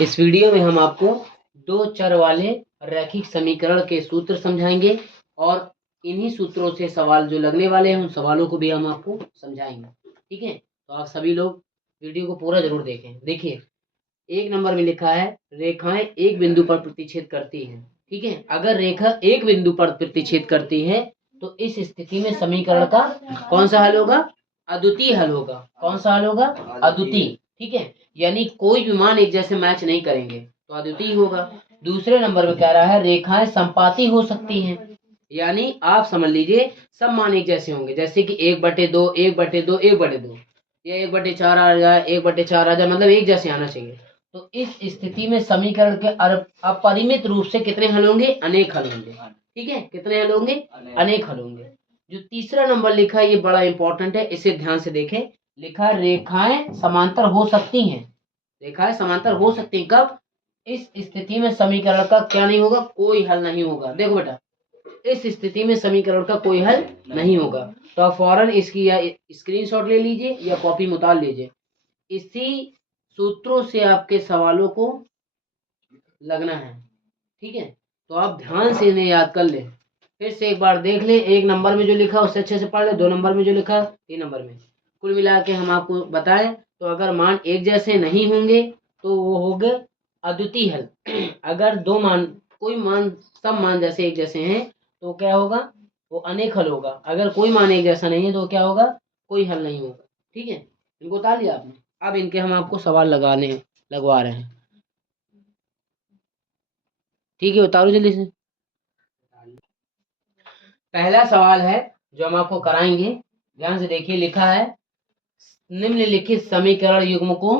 इस वीडियो में हम आपको दो चर वाले रैखिक समीकरण के सूत्र समझाएंगे और इन्हीं सूत्रों से सवाल जो लगने वाले हैं उन सवालों को भी हम आपको समझाएंगे। ठीक है, तो आप सभी लोग वीडियो को पूरा जरूर देखें। देखिए, एक नंबर में लिखा है रेखाएं एक बिंदु पर प्रतिच्छेद करती हैं। ठीक है, अगर रेखा एक बिंदु पर प्रतिच्छेद करती है तो इस स्थिति में समीकरण का कौन सा हल होगा? अद्वितीय हल होगा। कौन सा हल होगा? अद्वितीय। ठीक है, यानी कोई भी मान एक जैसे मैच नहीं करेंगे तो अद्वितीय होगा। दूसरे नंबर में कह रहा है रेखाएं संपाती हो सकती हैं, यानी आप समझ लीजिए सब मान एक जैसे होंगे, जैसे कि 1/2 1/2 1/2 या 1/4 आ जाए 1/4 आ जाए, मतलब एक जैसे आना चाहिए। तो इस स्थिति में समीकरण के अपरिमित रूप से कितने हल होंगे? अनेक हल होंगे। ठीक है, कितने हल होंगे? अनेक हल होंगे। जो तीसरा नंबर लिखा है ये बड़ा इंपॉर्टेंट है, इसे ध्यान से देखें। लिखा रेखाएं समांतर हो सकती हैं। रेखाएं समांतर हो सकती हैं कब? इस स्थिति में समीकरण का क्या नहीं होगा? कोई हल नहीं होगा। देखो बेटा, इस स्थिति में समीकरण का कोई हल नहीं होगा। तो आप फौरन इसकी या स्क्रीनशॉट ले लीजिए या कॉपी में उतार लीजिए। इसी सूत्रों से आपके सवालों को लगना है। ठीक है, तो आप ध्यान से इन्हें याद कर ले। फिर से एक बार देख ले, एक नंबर में जो लिखा उससे अच्छे से पढ़ ले, 2 नंबर में जो लिखा 3 नंबर में। कुल मिला के हम आपको बताएं तो अगर मान एक जैसे नहीं होंगे तो वो होगा अद्वितीय हल। अगर दो मान, कोई मान, सब मान जैसे एक जैसे हैं तो क्या होगा? वो अनेक हल होगा। अगर कोई मान एक जैसा नहीं है तो क्या होगा? कोई हल नहीं होगा। ठीक है, इनको उतार लिया आपने। अब इनके हम आपको सवाल लगवा रहे हैं। ठीक है, उतारो जल्दी से। पहला सवाल है जो हम आपको कराएंगे, ध्यान से देखिए। लिखा है निम्नलिखित समीकरण युग्म को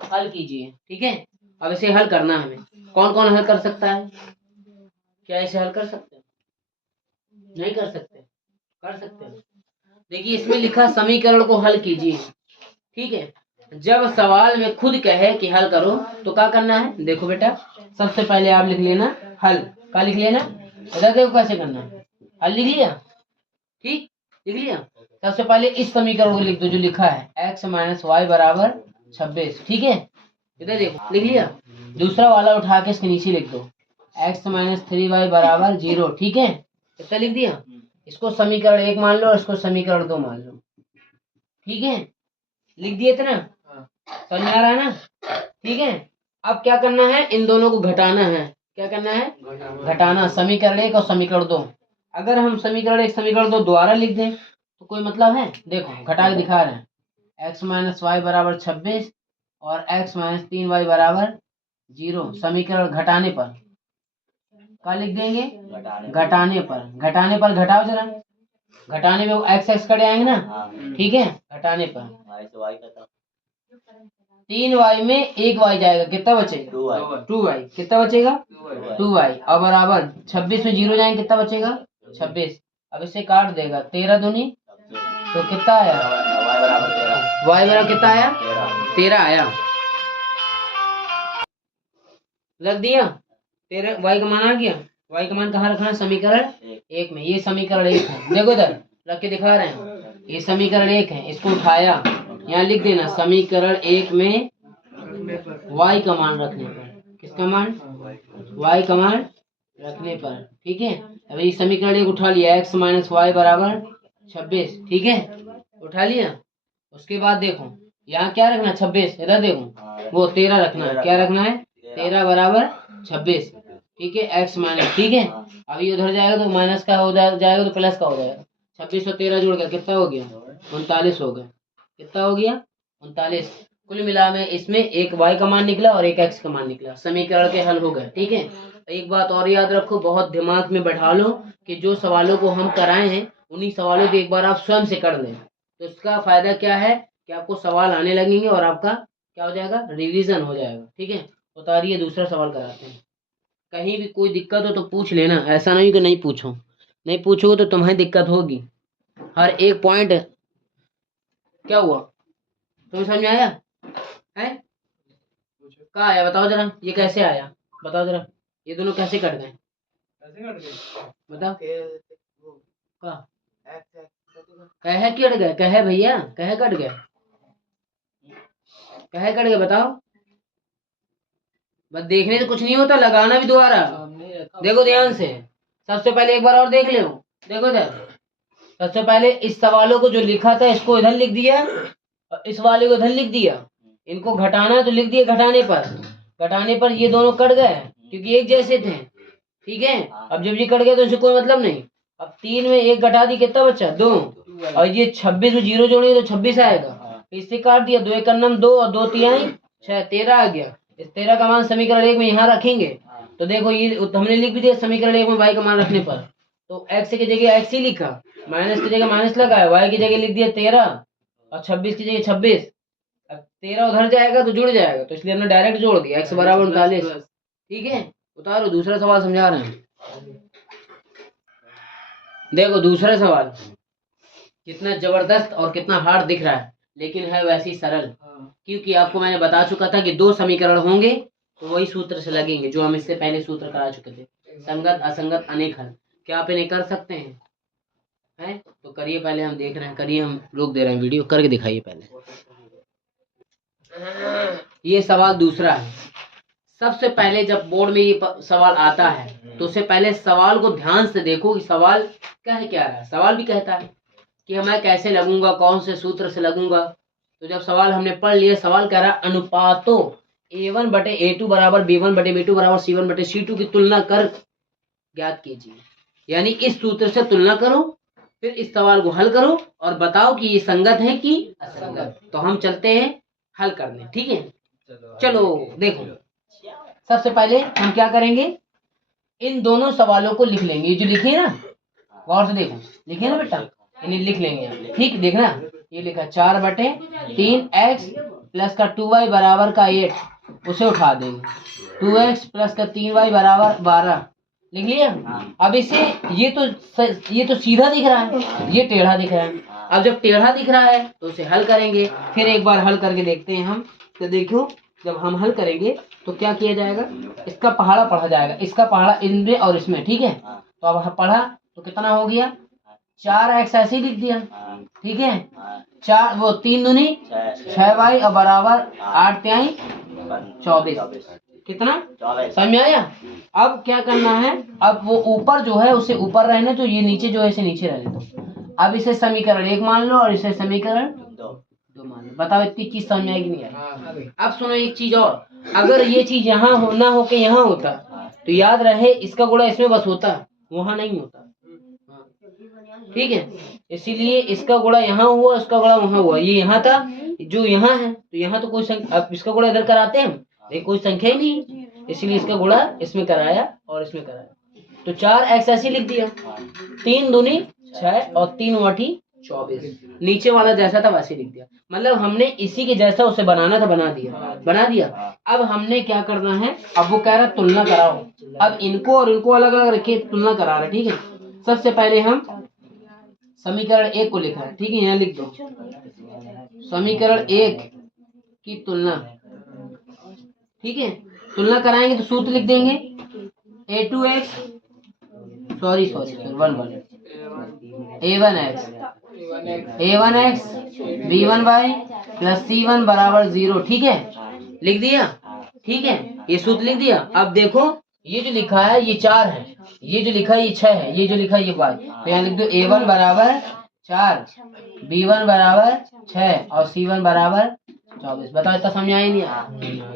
हल कीजिए। ठीक है, अब इसे हल करना है हमें। कौन कौन हल कर सकता है? क्या इसे हल कर सकते हैं? नहीं कर सकते? कर सकते हैं। देखिए, इसमें लिखा समीकरण को हल कीजिए। ठीक है, जब सवाल में खुद कहे कि हल करो तो क्या करना है? देखो बेटा, सबसे पहले आप लिख लेना हल। क्या लिख लेना? इधर देखो कैसे करना है। हल लिख लिया? ठीक, लिख लिया। सबसे पहले इस समीकरण को लिख दो जो लिखा है x - y = 26। ठीक है, इधर देखो, लिख लिया। दूसरा वाला उठा के इसके नीचे लिख दो x - 3y = 0। ठीक है, इतना लिख दिया। इसको समीकरण 1 मान लो और इसको समीकरण 2 मान लो। ठीक है, लिख दिए इतना। समझ में आ रहा है ना? ठीक है, अब क्या करना है? इन दोनों को घटाना है। क्या करना है? घटाना। समीकरण 1 और समीकरण 2। अगर हम समीकरण 1 समीकरण 2 दोबारा लिख दें तो कोई मतलब है? देखो, घटा के दिखा रहे हैं। x - y = 26 और x - 3y = 0। समीकरण घटाने पर क्या लिख देंगे? घटाने पर। घटाने पर घटाओ जरा। घटाने में वो एक्स एक्स कट जाएंगे ना। ठीक है, घटाने पर 3y में 1y जाएगा, कितना बचेगा? 2y। कितना बचेगा? 2y। और बराबर 26 में 0 जाएंगे, कितना बचेगा? 26। अब इसे काट देगा, 13 दूनी तो कितना आया? y बराबर कितना आया? 13 आया। रख दिया 13। y का मान आ गया। y का मान कहाँ रखना है? समीकरण 1 में। ये समीकरण 1 है, देखो इधर रख के दिखा रहे हैं। ये समीकरण 1 है, इसको उठाया, यहाँ लिख देना समीकरण 1 में y का मान रखने पर। किसका मान? y का मान रखने पर। ठीक है, अभी समीकरण 1 उठा लिया, x - y = 26। ठीक है, उठा लिया। उसके बाद देखो यहाँ क्या रखना? 26। इधर देखो, वो 13 रखना है। क्या रखना है? 13 = 26। ठीक है, x माइनस। ठीक है, अभी उधर जाएगा तो माइनस का हो जाएगा तो प्लस का हो जाएगा। 26 और 13 जुड़ गया, कितना हो गया? 39 हो गया। कितना हो गया? 39। कुल मिला में इसमें एक y का मान निकला और एक x का मान निकला। समीकरण के हल हो गए। ठीक है, एक बात और याद रखो, बहुत दिमाग में बैठा लो कि जो सवालों को हम कराए हैं उन्हीं सवालों को एक बार आप स्वयं से कर लें। तो इसका फायदा क्या है कि आपको सवाल आने लगेंगे और आपका क्या हो जाएगा? रिवीजन हो जाएगा। ठीक है, उतारिए, दूसरा सवाल कराते हैं। कहीं भी कोई दिक्कत हो तो पूछ लेना, ऐसा नहीं कि नहीं पूछो। नहीं पूछोगे तो तुम्हें दिक्कत होगी। हर एक पॉइंट क्या हुआ तुम्हें समझ में आया है? कहाँ आया बताओ जरा, ये कैसे आया बताओ जरा, ये दोनों कैसे कट गए? बताओ कहाँ कहे कट गए? कहे भैया, कहे कट गए? कहे कट गए बताओ। बस देखने से कुछ नहीं होता, लगाना भी दोबारा। देखो ध्यान से, सबसे पहले एक बार और देख लो। देखो इधर, सबसे पहले इस सवालों को जो लिखा था इसको इधर लिख दिया और इस वाले को इधर लिख दिया। इनको घटाना है तो लिख दिया घटाने पर ये दोनों कट गए क्योंकि एक जैसे थे। ठीक है, अब जब ये कट गए तो इससे कोई मतलब नहीं। अब 3 में 1 घटा दी, कितना बचा? 2। और ये 26 में 0 जोड़ेंगे तो 26 आएगा, इससे काट दिया। 2 एक नम 2 और 2 तिहाई 6, 13 आ गया। इस 13 का मान समीकरण 1 में यहाँ रखेंगे तो देखो ये हमने लिख भी दिया समीकरण 1 में y का मान रखने पर। तो x की जगह x ही लिखा, माइनस की जगह माइनस लगाया, y की जगह लिख दिया 13 और 26 की जगह 26। अब 13 उधर जाएगा तो जुड़ जाएगा, तो इसलिए हमने डायरेक्ट जोड़ दिया x बराबर 39। ठीक है, उतारो दूसरा सवाल समझा रहे हैं। देखो दूसरा सवाल कितना जबरदस्त और कितना हार्ड दिख रहा है, लेकिन है वैसे सरल। क्योंकि आपको मैंने बता चुका था कि 2 समीकरण होंगे तो वही सूत्र से लगेंगे जो हम इससे पहले सूत्र करा चुके थे, संगत असंगत अनेक हल। क्या आप इन्हें कर सकते हैं? हैं तो करिए, पहले हम देख रहे हैं, करिए, हम रोक दे रहे हैं वीडियो, करके दिखाइए पहले। ये सवाल दूसरा है। सबसे पहले जब बोर्ड में ये सवाल आता है तो उससे पहले सवाल को ध्यान से देखो कि सवाल क्या रहा है। सवाल भी कहता है कि मैं कैसे लगूंगा, कौन से सूत्र से लगूंगा। तो जब सवाल हमने पढ़ लिया, सवाल कह रहा है अनुपातों A1 बटे A2 बराबर B1 बटे B2 बराबर C1 बटे C2 की तुलना कर ज्ञात कीजिए। यानी इस सूत्र से तुलना करो, फिर इस सवाल को हल करो और बताओ कि ये संगत है कि असंगत। तो हम चलते हैं हल करने। ठीक है, चलो देखो, सबसे पहले हम क्या करेंगे, इन दोनों सवालों को लिख लेंगे। ये जो लिखे ना, गौर से देखो, लिखे ना बेटा, इन्हें लिख लेंगे। ठीक, देखना, ये लिखा 4 बटे 3x प्लस का 2y बराबर का 8, उसे उठा देंगे। 2x प्लस का 3y बराबर 12, लिख लिया। अब इसे ये तो सीधा दिख रहा है, ये टेढ़ा दिख रहा है। अब जब टेढ़ा दिख रहा है तो उसे हल करेंगे। फिर एक बार हल करके देखते हैं हम। तो देखो, जब हम हल करेंगे तो क्या किया जाएगा, इसका पहाड़ा पढ़ा जाएगा, इसका पहाड़ा इनमें और इसमें। ठीक है, तो अब पढ़ा तो कितना हो गया, 4x ऐसे ही लिख दिया। ठीक है, 4 वो 3 दूनी 6y और बराबर 8 तिहाई 24, कितना? समझ में आया? अब क्या करना है, अब वो ऊपर जो है उसे ऊपर रहने तो ये नीचे जो है इसे नीचे रहने दो। अब इसे समीकरण 1 मान लो और इसे समीकरण 2 मान लो। बताओ इतनी चीज समझ में आएगी नहीं आएगी? अब सुनो एक चीज और, अगर ये चीज यहाँ ना हो के यहाँ होता तो याद रहे इसका गुणा इसमें बस होता, वहां नहीं होता। ठीक है, इसीलिए इसका गुणा यहाँ हुआ, इसका गुणा वहां हुआ। ये यहाँ था, जो यहाँ है तो यहाँ तो कोई संख्या, अब इसका गुणा इधर कराते हैं हम, लेकिन कोई संख्या ही नहीं, इसीलिए इसका गुणा इसमें कराया और इसमें कराया। तो 4x ऐसे लिख दिया, 3 दूनी 6 और 3 वाटी 24, नीचे वाला जैसा था वैसे लिख दिया। मतलब हमने इसी के जैसा उसे बनाना था, बना दिया। अब हमने क्या करना है, अब वो कह रहा है तुलना कराओ। अब इनको और इनको अलग अलग रखे तुलना करा रहे। ठीक है, सबसे पहले हम समीकरण 1 को लिखा है। ठीक है, यहाँ लिख दो समीकरण 1 की तुलना। ठीक है, तुलना कराएंगे तो सूत्र लिख देंगे A2x sorry A1x B1y plus C1 बराबर 0। ठीक है, लिख दिया। ठीक है, ये सूत्र लिख दिया। अब देखो ये जो लिखा है ये 4 है, ये जो लिखा है ये 6 है, ये जो लिखा है ये y। तो यहाँ लिख दो A1 बराबर 4, B1 बराबर 6 और C1 बराबर 24। बताओ इतना समझ आया नहीं?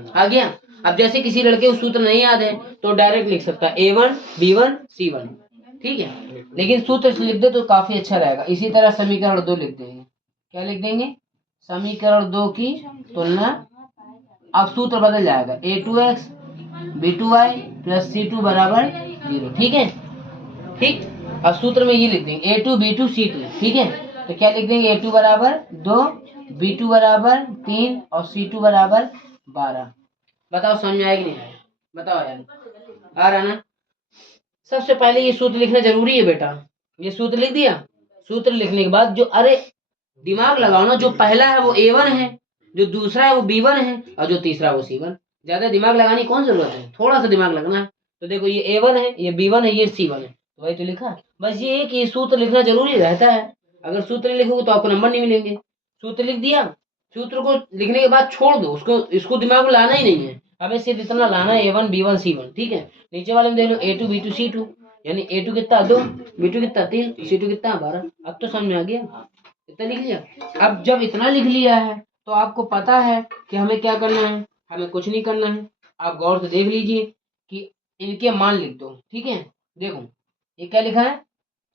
आ गया। अब जैसे किसी लड़के को सूत्र नहीं याद है तो डायरेक्ट लिख सकता है A1 B1 C1। ठीक है, लेकिन सूत्र से लिख दे तो काफी अच्छा रहेगा। इसी तरह समीकरण 2 लिख देंगे। क्या लिख देंगे, समीकरण 2 की तुलना। अब सूत्र बदल जाएगा A2x B2y प्लस C2 बराबर 0। ठीक है, ठीक। अब सूत्र में ये लिख देंगे A2 B2 C2। ठीक है, तो क्या लिख देंगे, A2 बराबर 2, B2 बराबर 3 और C2 बराबर 12। बताओ समझ में आएगी नहीं आएगी? बताओ यार, आ रहा ना? सबसे पहले ये सूत्र लिखना जरूरी है बेटा। ये सूत्र लिख दिया। सूत्र लिखने के बाद जो, अरे दिमाग लगाओ ना, जो पहला है वो A1 है, जो दूसरा है वो B1 है और जो तीसरा वो C1। ज्यादा दिमाग लगाने की कौन जरूरत है, थोड़ा सा दिमाग लगना है। तो देखो ये A1 है, ये B1 है, ये C1 है, तो वही तो लिखा। बस ये है कि सूत्र लिखना जरूरी रहता है। अगर सूत्र नहीं लिखोगे तो आपको नंबर नहीं मिलेंगे। सूत्र लिख दिया, सूत्र को लिखने के बाद छोड़ दो उसको, इसको दिमाग में लाना ही नहीं है। हमें सिर्फ इतना लाना है A1 B1 C1, ठीक है। नीचे वाले में देख लो A2 B2 C2, यानी A2 कितना 2, B2 कितना 3, C2 कितना 12। अब तो समझ में आ गया, इतना लिख लिया। अब जब इतना लिख लिया है तो आपको पता है कि हमें क्या करना है, हमें कुछ नहीं करना है। आप गौर से देख लीजिए कि इनके मान लिख दो, ठीक है। देखो ये क्या लिखा है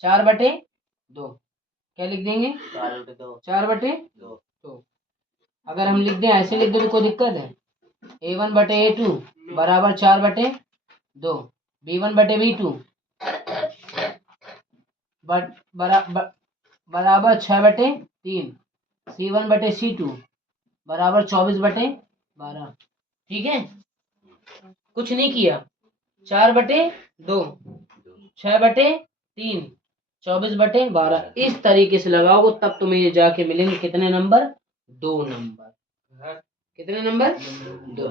4/2, क्या लिख देंगे 4/2। अगर हम लिख दें ऐसे लिख दो तो कोई दिक्कत है। A1/A2 बराबर 4/2, B1/B2 बराबर 6/3, C1/C2 बराबर 24/12, ठीक है। कुछ नहीं किया, 4/2, 6/3, 24/12 इस तरीके से लगाओगे तब तुम्हें ये जाके मिलेंगे कितने नंबर, 2 नंबर। कितने नंबर, 2।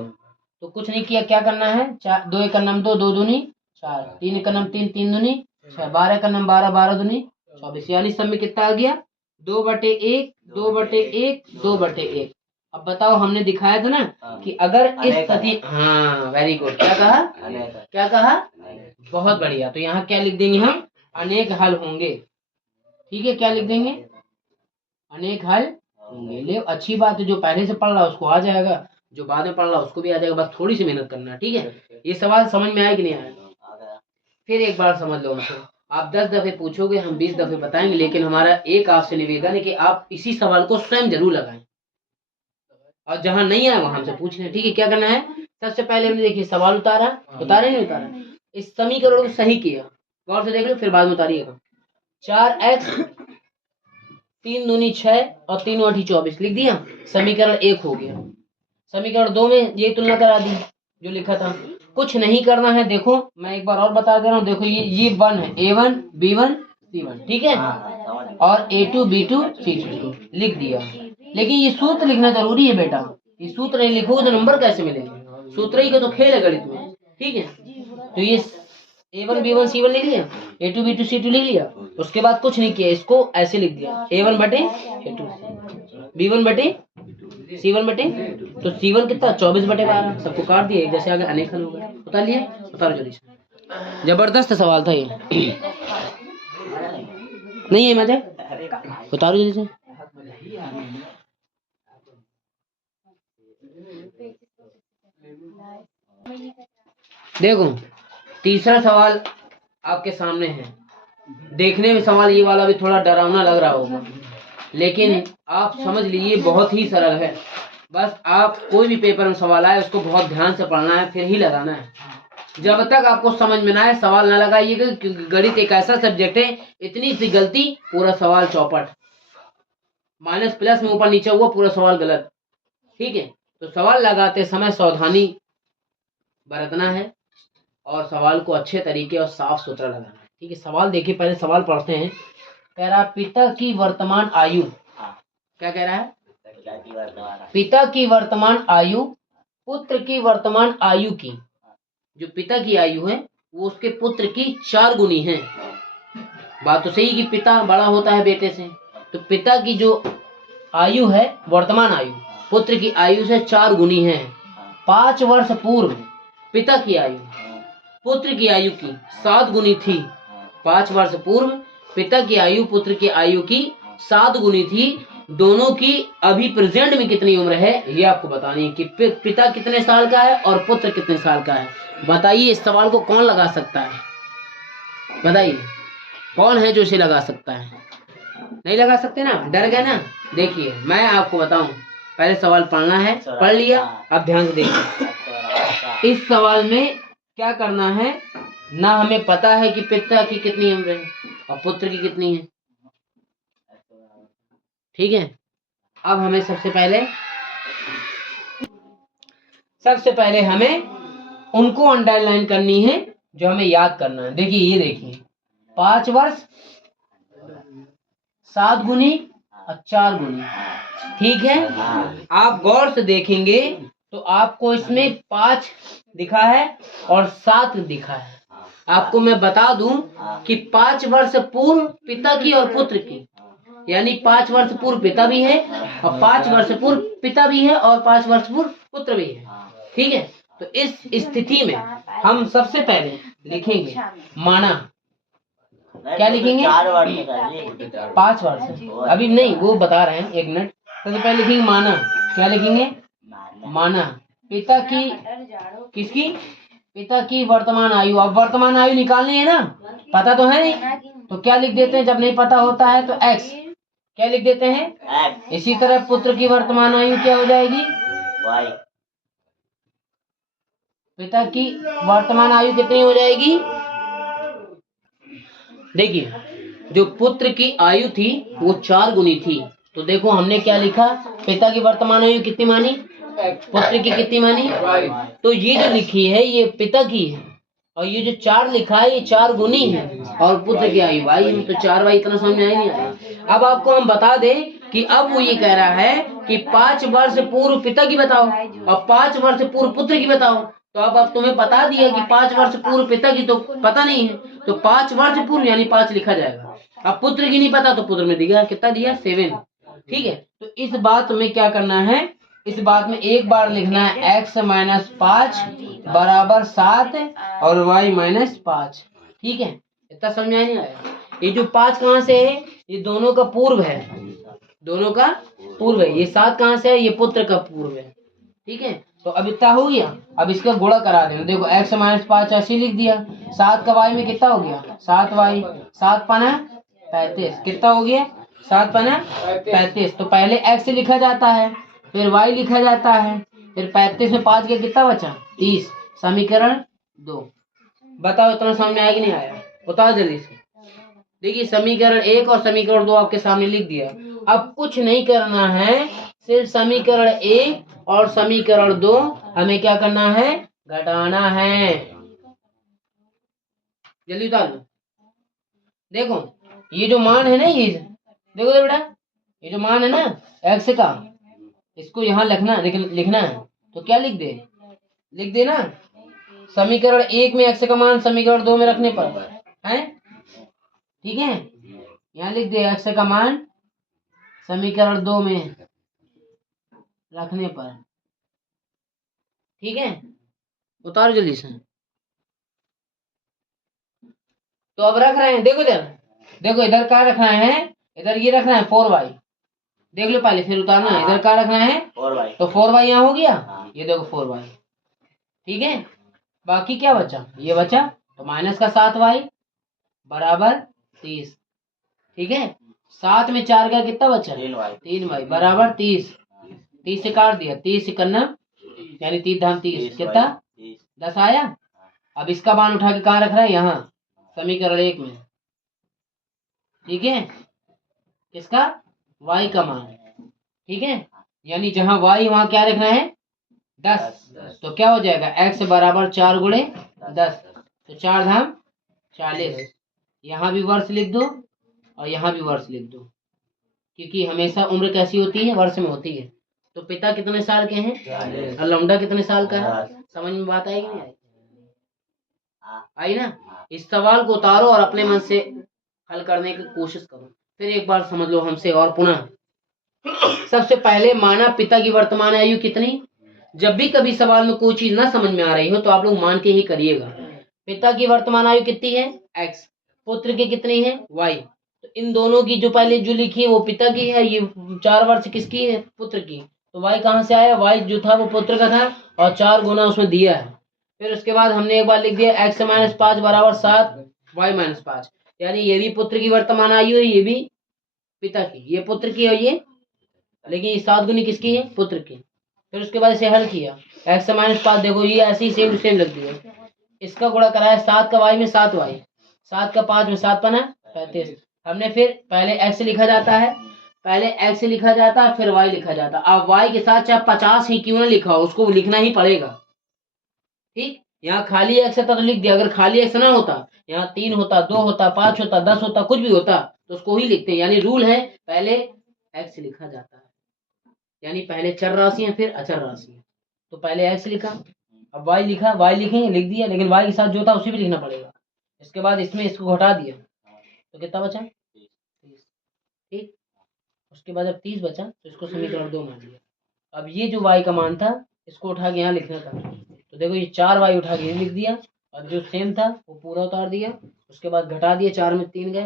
तो कुछ नहीं किया, क्या करना है, 2 एक का नाम 2, 2 दूनी 4, 3 एक का नाम 3, 3 दूनी 6, 12 का नाम 12, 12 दूनी 24, यानी सब में कितना आ गया 2/1, 2/1, 2/1। अब बताओ, हमने दिखाया था ना कि अगर इस स्थिति, हाँ वेरी गुड, क्या कहा, क्या कहा, बहुत बढ़िया। तो यहाँ क्या लिख देंगे हम, अनेक हल होंगे, ठीक है। क्या लिख देंगे, अनेक हल होंगे। ले अच्छी बात है, जो पहले से पढ़ रहा है उसको आ जाएगा, जो बाद में पढ़ रहा है उसको भी आ जाएगा, बस थोड़ी सी मेहनत करना है, ठीक है। ये सवाल समझ में आया कि नहीं आया, फिर एक बार समझ लो हमसे। आप 10 दफे पूछोगे, हम 20 दफे बताएंगे, लेकिन हमारा एक आपसे निवेदन है कि आप इसी सवाल को स्वयं जरूर लगाएं, और जहां नहीं आए वहां हमसे पूछ लें, ठीक है। क्या करना है, सबसे पहले हमने देखिए सवाल उतारा, उतारे नहीं उतारा, इस समीकरण को सही किया, गौर से देख लो, फिर बाद में उतारिएगा। 4x 3 दूनी 6 और 3 8 24 लिख दिया, समीकरण 1 हो गया। समीकरण 2 में ये तुलना करा दी जो लिखा था। कुछ नहीं करना है, देखो मैं एक बार और बता दे रहा हूँ, देखो ये 1 है, A1 B1 C1, ठीक है, और A2 B2 C2 लिख दिया। लेकिन ये सूत्र लिखना जरूरी है बेटा, ये सूत्र नहीं लिखोगे तो नंबर कैसे मिलेंगे, सूत्र ही का तो खेल है गणित में, ठीक है। तो ये A1 B1 C1 लिख लिया, A2 B2 C2 लिख लिया, उसके बाद कुछ नहीं किया, इसको ऐसे लिख दिया A1/A2, B1/C1 तो C1 कितना 24/12, सबको काट दिया, एक जैसे आगे अनेक हल हो गया। उतार लिए, उतारो जल्दी से, जबरदस्त सवाल था ये नहीं है मजा, उतारो जल्दी से। देखो तीसरा सवाल आपके सामने है। देखने में सवाल ये वाला भी थोड़ा डरावना लग रहा होगा, लेकिन आप समझ लीजिए बहुत ही सरल है। बस आप कोई भी पेपर में सवाल आए उसको बहुत ध्यान से पढ़ना है, फिर ही लगाना है। जब तक आपको समझ में ना आए सवाल ना लगाइएगा, क्योंकि गणित एक ऐसा सब्जेक्ट है, इतनी सी गलती पूरा सवाल चौपट, माइनस प्लस में ऊपर नीचे हुआ पूरा सवाल गलत, ठीक है। तो सवाल लगाते समय सावधानी बरतना है और सवाल को अच्छे तरीके और साफ सुथरा लगाना है, ठीक है। सवाल देखिए, पहले सवाल पढ़ते हैं। कह रहा पिता की वर्तमान आयु, क्या कह रहा है, पिता की वर्तमान आयु पुत्र की वर्तमान आयु की, जो पिता की आयु है वो उसके पुत्र की 4 गुनी है। बात तो सही कि पिता बड़ा होता है बेटे से, तो पिता की जो आयु है वर्तमान आयु पुत्र की आयु से 4 गुनी है। 5 वर्ष पूर्व पिता की आयु पुत्र की आयु की 7 गुनी थी। 5 वर्ष पूर्व पिता की आयु पुत्र की आयु की 7 गुनी थी। दोनों की अभी प्रेजेंट में कितनी उम्र है ये आपको बतानी है, कि पिता कितने साल का है और पुत्र कितने साल का है। बताइए इस सवाल को कौन लगा सकता है, बताइए कौन है जो इसे लगा सकता है। नहीं लगा सकते ना, डर गए ना। देखिए मैं आपको बताऊं, पहले सवाल पढ़ना है, पढ़ लिया, अब ध्यान से देखिए। इस सवाल में क्या करना है, ना हमें पता है कि पिता की कितनी उम्र है और पुत्र की कितनी है, ठीक है। अब हमें सबसे पहले हमें उनको अंडरलाइन करनी है जो हमें याद करना है। देखिए ये देखिए 5 वर्ष 7 गुनी और 4 गुनी, ठीक है। आप गौर से देखेंगे तो आपको इसमें 5 दिखा है और 7 दिखा है। आपको मैं बता दूं कि 5 वर्ष पूर्व पिता की और पुत्र की, यानी 5 वर्ष पूर्व पिता भी है और 5 वर्ष पूर्व पिता भी है और 5 वर्ष पूर्व पुत्र भी है, ठीक है। तो इस स्थिति में हम सबसे पहले लिखेंगे माना। क्या लिखेंगे? 5 वर्ड। अभी नहीं, वो बता रहे हैं, 1 मिनट। सबसे पहले लिखेंगे माना। क्या लिखेंगे? माना। पिता की, किसकी? पिता की वर्तमान आयु। अब वर्तमान आयु निकालनी है ना, पता तो है नहीं, तो क्या लिख देते हैं? जब नहीं पता होता है तो x। क्या लिख देते हैं? इसी तरह पुत्र की वर्तमान आयु क्या हो जाएगी? y। पिता की वर्तमान आयु कितनी हो जाएगी? देखिए, जो पुत्र की आयु थी वो 4 गुनी थी। तो देखो हमने क्या लिखा, पिता की वर्तमान आयु कितनी मानी, पुत्र की कितनी मानी। तो ये जो लिखी है ये पिता की है, और ये जो 4 लिखा है ये 4 गुनी है, और पुत्र की आयु वाई में, तो 4 वाई इतना समझ में नहीं आया। अब आपको हम बता दें कि अब वो ये कह रहा है कि 5 वर्ष पूर्व पिता की बताओ और 5 वर्ष पूर्व पुत्र की बताओ। तो अब तुम्हें बता दिया कि 5 वर्ष पूर्व पिता की तो पता नहीं है, तो 5 वर्ष पूर्व यानी 5 लिखा जाएगा। अब पुत्र की नहीं पता तो पुत्र में दिया कितना दिया 7। ठीक है, तो इस बात में क्या करना है, इस बात में एक बार लिखना है x माइनस 5 बराबर 7 और y माइनस 5। ठीक है, इतना समझ में नहीं आया? ये जो 5 कहाँ से है, ये दोनों का पूर्व है, दोनों का पूर्व है। ये 7 कहाँ से है, ये पुत्र का पूर्व है। ठीक है, तो अब इतना हो गया। अब इसका गुणा करा देना। देखो x माइनस 5 ऐसे लिख दिया, 7 का y में कितना हो गया 7y, 7 पाना 35, कितना हो गया 7 पाना 35। तो पहले x लिखा जाता है, फिर y लिखा जाता है, फिर 35 में 5 के कितना बचा 30। समीकरण 2। बताओ इतना समझ में आया कि नहीं आया? बताओ जल्दी से। देखिए समीकरण 1 और समीकरण 2 आपके सामने लिख दिया। अब कुछ नहीं करना है, सिर्फ समीकरण 1 और समीकरण 2 हमें क्या करना है, घटाना है। जल्दी उतार लो। देखो ये जो मान है ना, ये देखो बेटा, ये जो मान है ना x का, इसको यहाँ लिखना है। तो क्या लिख दे ना, समीकरण 1 में x का मान समीकरण 2 में रखने पर है। ठीक है, यहाँ लिख दे x का मान समीकरण 2 में रखने पर। ठीक है, उतारो जल्दी से। तो अब रख रहे हैं, देखो इधर, देखो इधर क्या रखना है, इधर ये रखना है 4y। देख लो पहले, फिर उतारना है। इधर क्या रखना है 4y, तो 4y यहाँ हो गया। ये देखो 4y। ठीक है, बाकी क्या बचा, ये बचा, तो माइनस का 7y बराबर 30। ठीक है, 7 में 4 का कितना बचा 3y बराबर 30। 30 से काट दिया, 30 51 यानी 3 धाम 30 कितना 10 आया। अब इसका मान उठा के कहाँ रख रहा है, यहाँ समीकरण 1 में। ठीक है, इसका y का मान। ठीक है, यानी जहां y वहां क्या रखना है 10। तो क्या हो जाएगा x बराबर 4 गुणे 10, तो 4 धाम 40। यहाँ भी वर्ष लिख दो और यहाँ भी वर्ष लिख दो, क्योंकि हमेशा उम्र कैसी होती है, वर्ष में होती है। तो पिता कितने साल के हैं और लौंडा कितने साल का है। समझ में बात आएगी नहीं आई? आई ना? इस सवाल को उतारो और अपने मन से हल करने की कोशिश करो। फिर एक बार समझ लो हमसे और पुनः। सबसे पहले माना पिता की वर्तमान आयु कितनी। जब भी कभी सवाल में कोई चीज ना समझ में आ रही हो तो आप लोग मान के ही करिएगा। पिता की वर्तमान आयु कितनी है x, पुत्र की कितनी है y। तो इन दोनों की जो पहले जो लिखी है वो पिता की है, ये 4 वर्ष किसकी है पुत्र की। तो y कहाँ से आया, y जो था वो पुत्र का था और 4 गुना उसमें दिया है। फिर उसके बाद हमने एक बार लिख दिया x माइनस 5 बराबर 7 y माइनस 5, यानी ये भी पुत्र की वर्तमान आयु है, ये भी पिता की, ये पुत्र की है ये, लेकिन ये 7 गुनी किसकी है पुत्र की। फिर उसके बाद इसे हल किया, x माइनस 5 देखो ये ऐसे ही सेम सेम लग दिया। इसका गुणा कराया 7 का y में 7y, 7 का 5 में 7 पाना 35। हमने फिर पहले x लिखा जाता है, पहले x लिखा जाता है फिर y लिखा जाता है। अब y के साथ चाहे 50 ही क्यों ना लिखा हो उसको लिखना ही पड़ेगा। ठीक, यहाँ खाली x था तो लिख दिया, अगर खाली x ना होता, यहाँ 3 होता 2 होता 5 होता 10 होता कुछ भी होता तो उसको ही लिखते। यानी रूल है पहले x लिखा जाता है, यानी पहले चर राशि है फिर अचर राशि है। तो पहले x लिखा, अब y लिखा, y लिखेंगे लिख दिया, लेकिन y के साथ जो था उसे भी लिखना पड़ेगा। इसके बाद इसमें इसको घटा दिया तो कितना बचा 30। ठीक, उसके बाद जब 30 बचा तो इसको समीकरण 2 मान लिया। अब ये जो y का मान था इसको उठा के यहाँ लिखना था, तो देखो ये 4y उठा के ये लिख दिया और जो सेम था वो पूरा उतार दिया, उसके बाद घटा दिया, 4 में 3 गए,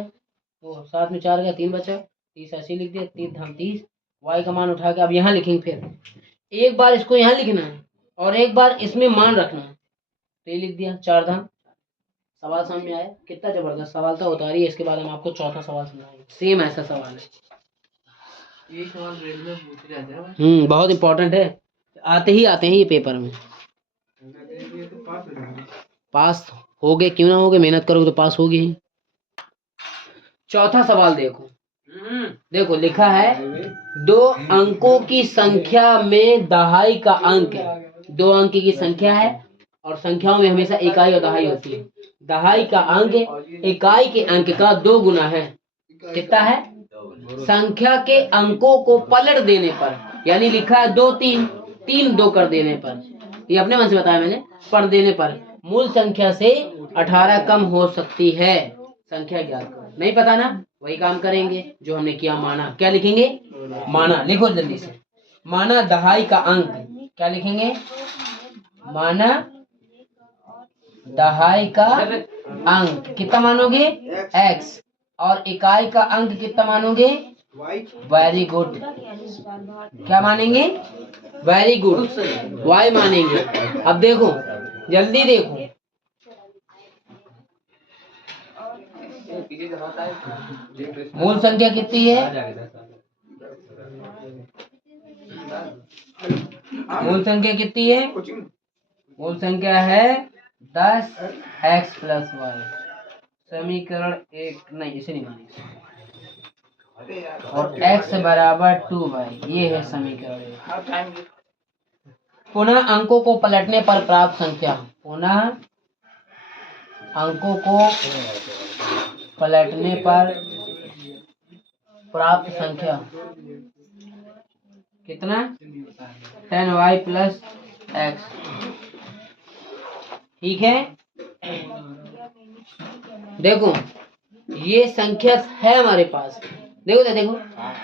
वो 7 में 4 गया, 3 बचा, 30 ऐसे लिख दिया, 3 धाम 30, y का मान उठा के अब यहाँ लिखेंगे। फिर एक बार इसको यहाँ लिखना है और एक बार इसमें मान रखना है, तो ये लिख दिया 4 धाम। सवाल समझ में आया? कितना जबरदस्त सवाल था, उतारिए। इसके बाद हम आपको चौथा सवाल समझाएंगे, सेम ऐसा सवाल है, ये सवाल रेल में पूछे जाते हैं भाई। बहुत इंपॉर्टेंट है, आते हैं ये पेपर में। ये तो पास हो जाएगा। पास हो गए क्यों ना हो गए, मेहनत करोगे तो पास होगी ही। चौथा सवाल देखो, देखो लिखा है 2 अंकों की संख्या में दहाई का अंक है। 2 अंक की संख्या है और संख्याओं में हमेशा इकाई और दहाई होती है। दहाई का अंक इकाई के अंक का 2 गुना है। कितना है? संख्या के अंकों को पलट देने पर, यानी लिखा है 2 3, 3 2 कर देने पर, ये अपने मन से बताया मैंने, पढ़ देने पर मूल संख्या से 18 कम हो सकती है। संख्या ज्ञात करो। नहीं पता ना, वही काम करेंगे जो हमने किया, माना। क्या लिखेंगे? माना। लिखो जल्दी से, माना दहाई का अंक। क्या लिखेंगे? माना दहाई का अंक कितना मानोगे? x, और इकाई का अंक कितना मानोगे? Very good. क्या मानेंगे? वेरी गुड, y मानेंगे। अब देखो जल्दी देखो, मूल संख्या कितनी है? मूल संख्या कितनी है? मूल संख्या है 10x + y। समीकरण 1 नहीं, इसे नहीं मानेंगे। और x बराबर 2y, ये है समीकरण 1। पुनः अंकों को पलटने पर प्राप्त संख्या, पुनः अंकों को पलटने पर प्राप्त संख्या कितना? 10y + x। ठीक है, देखो ये संख्या है हमारे पास, देखो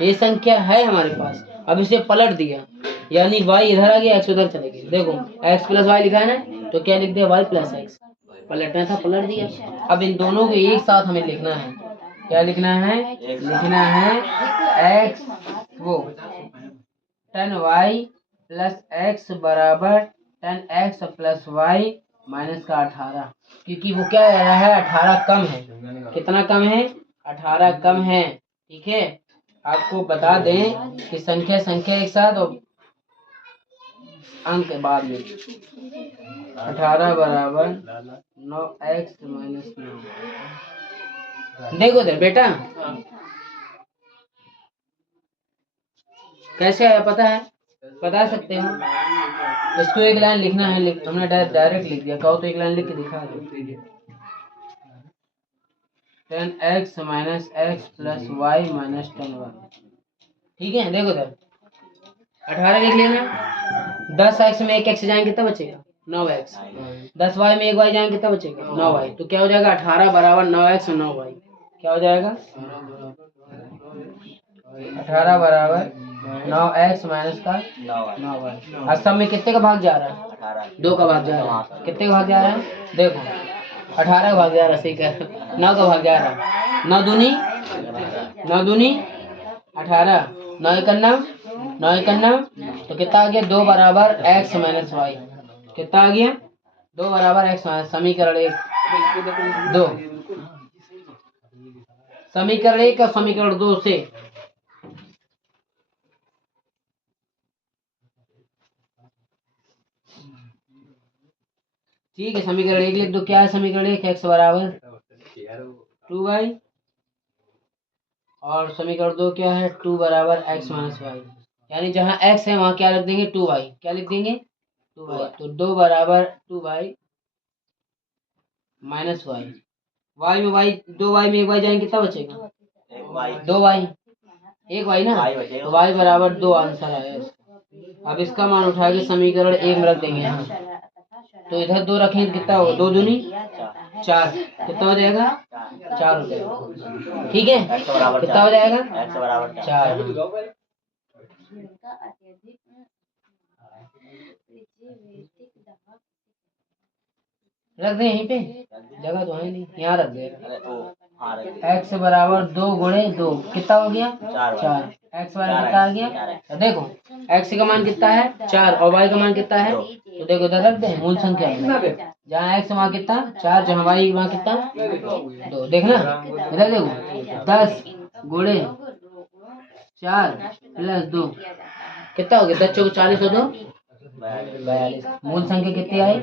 ये संख्या है हमारे पास। अब इसे पलट दिया, यानी y इधर आ गया, x उधर चले गए। देखो x + y लिखा है ना, तो क्या लिख दिया? y + x। पलटना था, पलट दिया। अब इन दोनों को एक साथ हमें लिखना है। क्या लिखना है? लिखना है x, वो 10y + x बराबर 10x + y - 18, क्योंकि वो क्या है? 18 कम है। कितना कम है? 18 कम है। ठीक है, आपको बता दें कि संख्या एक साथ और अंक बाद में। 18 बराबर 9x - 9। देखो इधर बेटा, कैसे आया पता है? बता सकते हो? इसको एक लाइन लिखना है, हमने डायरेक्ट लिख दिया। कहो तो एक लाइन लिख के दिखा दो। 10x - x + y - 10y। ठीक है, देखो इधर 18 लिख लेना। 10x में एक x जाएंगे कितना बचेगा? 9x। 10y में एक y जाएंगे कितना बचेगा? 9y। तो क्या हो जाएगा? 18 बराबर 9x और 9y। क्या हो जाएगा? 18 बराबर 9x - 9y। और सब में कितने का भाग जा रहा है? 2 का भाग जा रहा है। कितने का भाग जा रहा है? देखो 18 का भाग जा रहा है, सही कह, 9 का भाग जा रहा है। 9 दूनी 18, 9 1 9, तो कितना आ गया? 2 बराबर x - y। कितना आ गया? 2 बराबर x - समीकरण 1 2। समीकरण 1 और समीकरण 2 से ठीक है, समीकरण 1 लिख दो। क्या है समीकरण 1? x बराबर 2y, और समीकरण 2 क्या है? 2 बराबर x - y। यानी जहाँ x है वहाँ क्या लिख देंगे? 2y। क्या लिख देंगे? 2y। तो 2 बराबर 2y - y। y में y, 2y में एक y जाएंगे कितना बचेगा? 2y। एक y ना, तो y बराबर 2 आंसर है। अब इसका मान उठा के समीकरण 1 में रख देंगे यहाँ, तो इधर 2 रखेंगे कितना होगा? 2 दूनी 4। कितना हो जाएगा? 4 हो जाएगा। ठीक है, कितना हो जाएगा? 4। रख दे यहीं पे, जगह तो है नहीं, यहाँ रख दे। अरे वो हाँ रख दिया। x बराबर 2 गुणे 2 कितना हो गया? 4। x बराबर कितना आ गया? तो देखो x का मान कितना है? 4 और y का मान कितना है? तो देखो इधर रख दे मूल संख्या में, जहाँ x वहाँ कितना 4, जहाँ y वहाँ कितना 2। देखना इधर देखो 10 गुणे 4 प्लस 2 कितना हो गया? 10 चौक 40 और 2 42। मूल संख्या कितनी आई?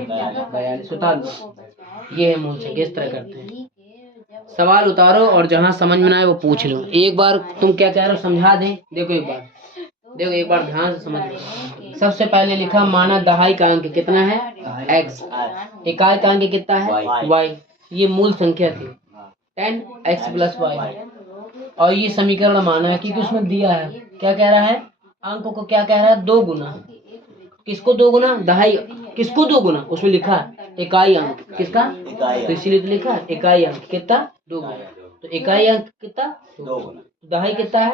42। उतार दो, ये है मूल संख्या। इस तरह करते हैं, सवाल उतारो और जहाँ समझ में ना आए वो पूछ लो। एक बार तुम क्या कह रहे हो समझा दें। देखो एक बार ध्यान से समझ लो। सबसे पहले लिखा माना दहाई का अंक कितना है? x। इकाई का अंक कितना है? y। ये मूल संख्या थी 10x प्लस y। और ये समीकरण माना है क्योंकि उसमें दिया है, क्या कह रहा है? अंक को क्या कह रहा है? 2 गुना। किसको 2 गुना? दहाई। किसको 2 गुना? उसमें लिखा है इकाई अंक। किसका? तो इसीलिए तो लिखा है इकाई अंक कितना? 2 गुना। तो इकाई अंक कितना? 2 गुना। दहाई कितना है?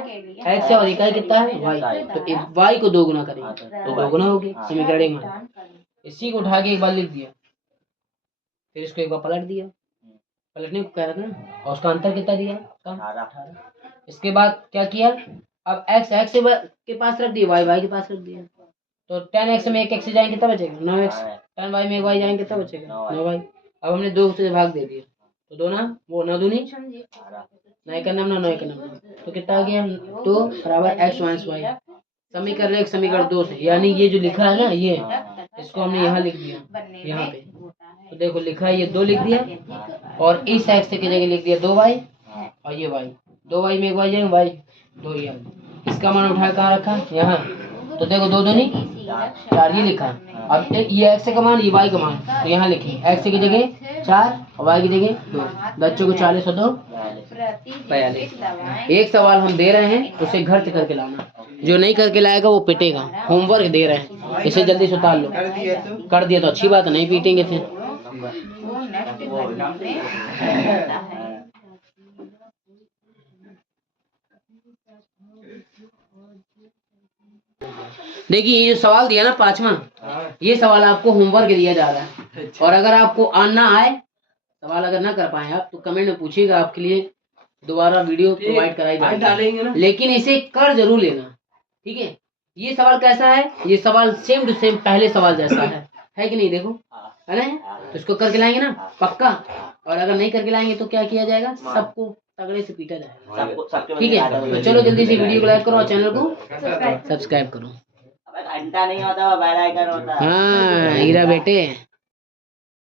x है और इकाई कितना है? y। तो y को 2 गुना करेंगे तो 2 गुना हो गया समीकरण में। इसी को उठा के एक बार लिख दिया, फिर इसको एक बार पलट दिया, पलटने को कह रहा था ना, और उसका अंतर कितना दिया? 18। इसके बाद क्या किया? अब x के पास रख दिया, y के पास रख दिया। तो 10x में एक x से जाएंगे कितना बचेगा? 9x। 10y में एक y जाएंगे कितना बचेगा? 9y। अब हमने 2 से भाग दे दिया तो 2 ना वो 9 दूनी 9 का नाम 9 का नाम, तो कितना आ गया? 2 बराबर x माइनस y। समीकरण 1 समीकरण 2 से, यानी ये जो लिखा है ना ये, इसको हमने यहाँ लिख दिया, यहाँ पे। तो देखो लिखा है ये 2 लिख दिया और इस x की जगह लिख दिया 2y और ये y। 2y में एक y जाएंगे y 2 ही। इसका मान उठा कहाँ रखा? यहाँ। तो देखो 2 दूनी 4 ये लिखा। अब ये x का मान ये y का मान, तो यहाँ लिखे x की जगह 4 और y की जगह 2। बच्चों को 40 और 2 42। एक सवाल हम दे रहे हैं उसे घर से करके लाना, जो नहीं करके लाएगा वो पिटेगा। होमवर्क दे रहे हैं, इसे जल्दी से उतार लो। कर दिया तो अच्छी बात है, नहीं पीटेंगे फिर। देखिए ये जो सवाल दिया ना 5वां, ये सवाल आपको होमवर्क दिया जा रहा है। और अगर आपको आना आए सवाल अगर ना कर पाए आप तो कमेंट में पूछिएगा, आपके लिए दोबारा वीडियो प्रोवाइड कराई जाएगी, लेकिन इसे कर जरूर लेना, ठीक है। ये सवाल कैसा है? ये सवाल सेम टू सेम पहले सवाल जैसा है कि नहीं? देखो है ना, तो इसको करके लाएंगे ना पक्का। और अगर नहीं करके लाएंगे तो क्या किया जाएगा? सबको तगड़े से पीटा जाएगा, ठीक है। तो चलो जल्दी से वीडियो को लाइक करो और चैनल को सब्सक्राइब करो। घंटा नहीं होता, बेल आइकन होता। हाँ हीरा बेटे।